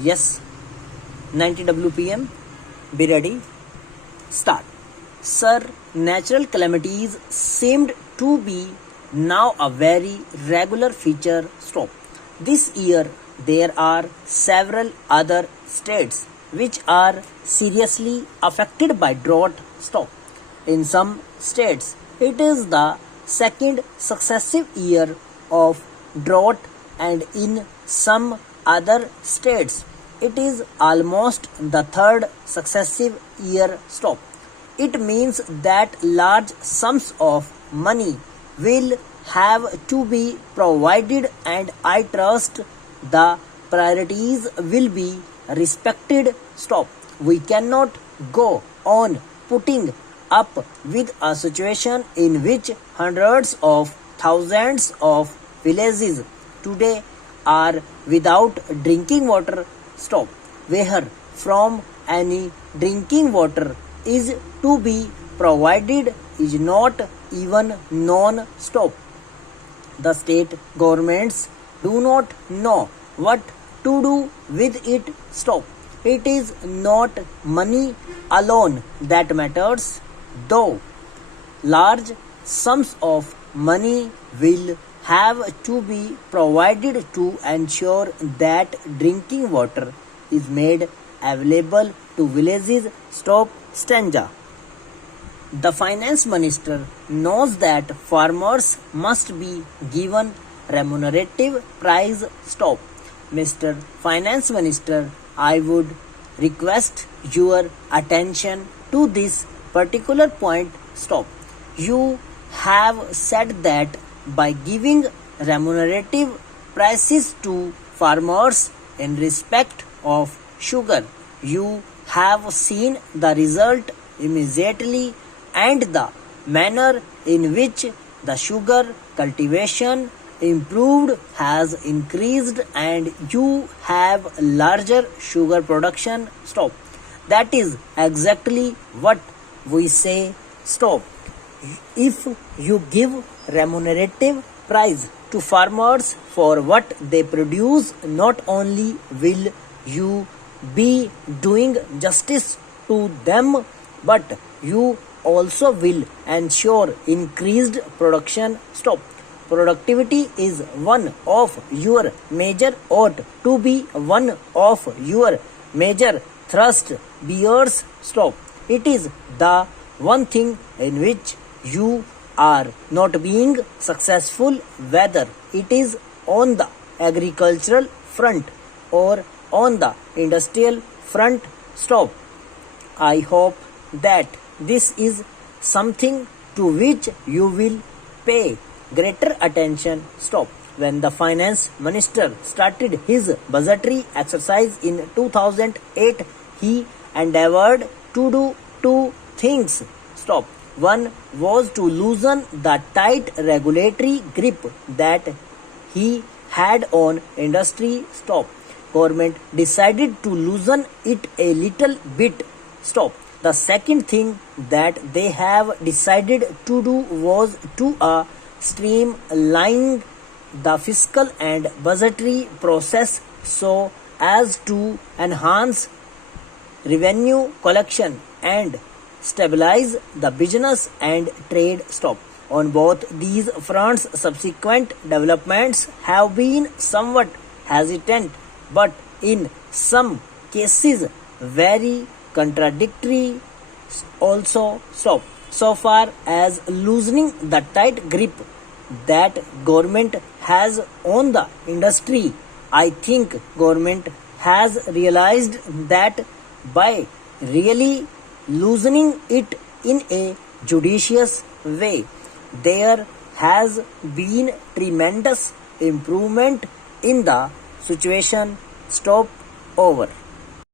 Yes, 90 WPM. Be ready. Start. Sir, natural calamities seemed to be now a very regular feature. Stop. This year, there are several other states which are seriously affected by drought. Stop. In some states, it is the second successive year of drought, and in some other states, it is almost the third successive year. Stop. It means that large sums of money will have to be provided, and I trust the priorities will be respected. Stop. We cannot go on putting up with a situation in which hundreds of thousands of villages today are without drinking water. Stop. Where from any drinking water is to be provided is not even known. Stop. The state governments do not know what to do with it. Stop. It is not money alone that matters, though large sums of money will have to be provided to ensure that drinking water is made available to villages. Stop. Stanza. The finance minister knows that farmers must be given remunerative price. Stop. Mr. Finance Minister, I would request your attention to this particular point. Stop. You have said that by giving remunerative prices to farmers in respect of sugar, you have seen the result immediately, and the manner in which the sugar cultivation improved has increased, and you have larger sugar production. Stop. That is exactly what we say. Stop. If you give remunerative price to farmers for what they produce, not only will you be doing justice to them, but you also will ensure increased production. Stop. Productivity is one of your major, ought to be one of your major thrust bears. Stop. It is the one thing in which you are not being successful, whether it is on the agricultural front or on the industrial front. Stop. I hope that this is something to which you will pay greater attention. Stop. When the finance minister started his budgetary exercise in 2008, he endeavored to do two things. Stop. One was to loosen the tight regulatory grip that he had on industry. Stop. Government decided to loosen it a little bit. Stop. The second thing that they have decided to do was to streamline the fiscal and budgetary process so as to enhance revenue collection and stabilize the business and trade. Stop. On both these fronts, subsequent developments have been somewhat hesitant, but in some cases very contradictory also. Stop. So far as loosening the tight grip that government has on the industry, I think government has realized that by really loosening it in a judicious way, there has been tremendous improvement in the situation. Stop. Over.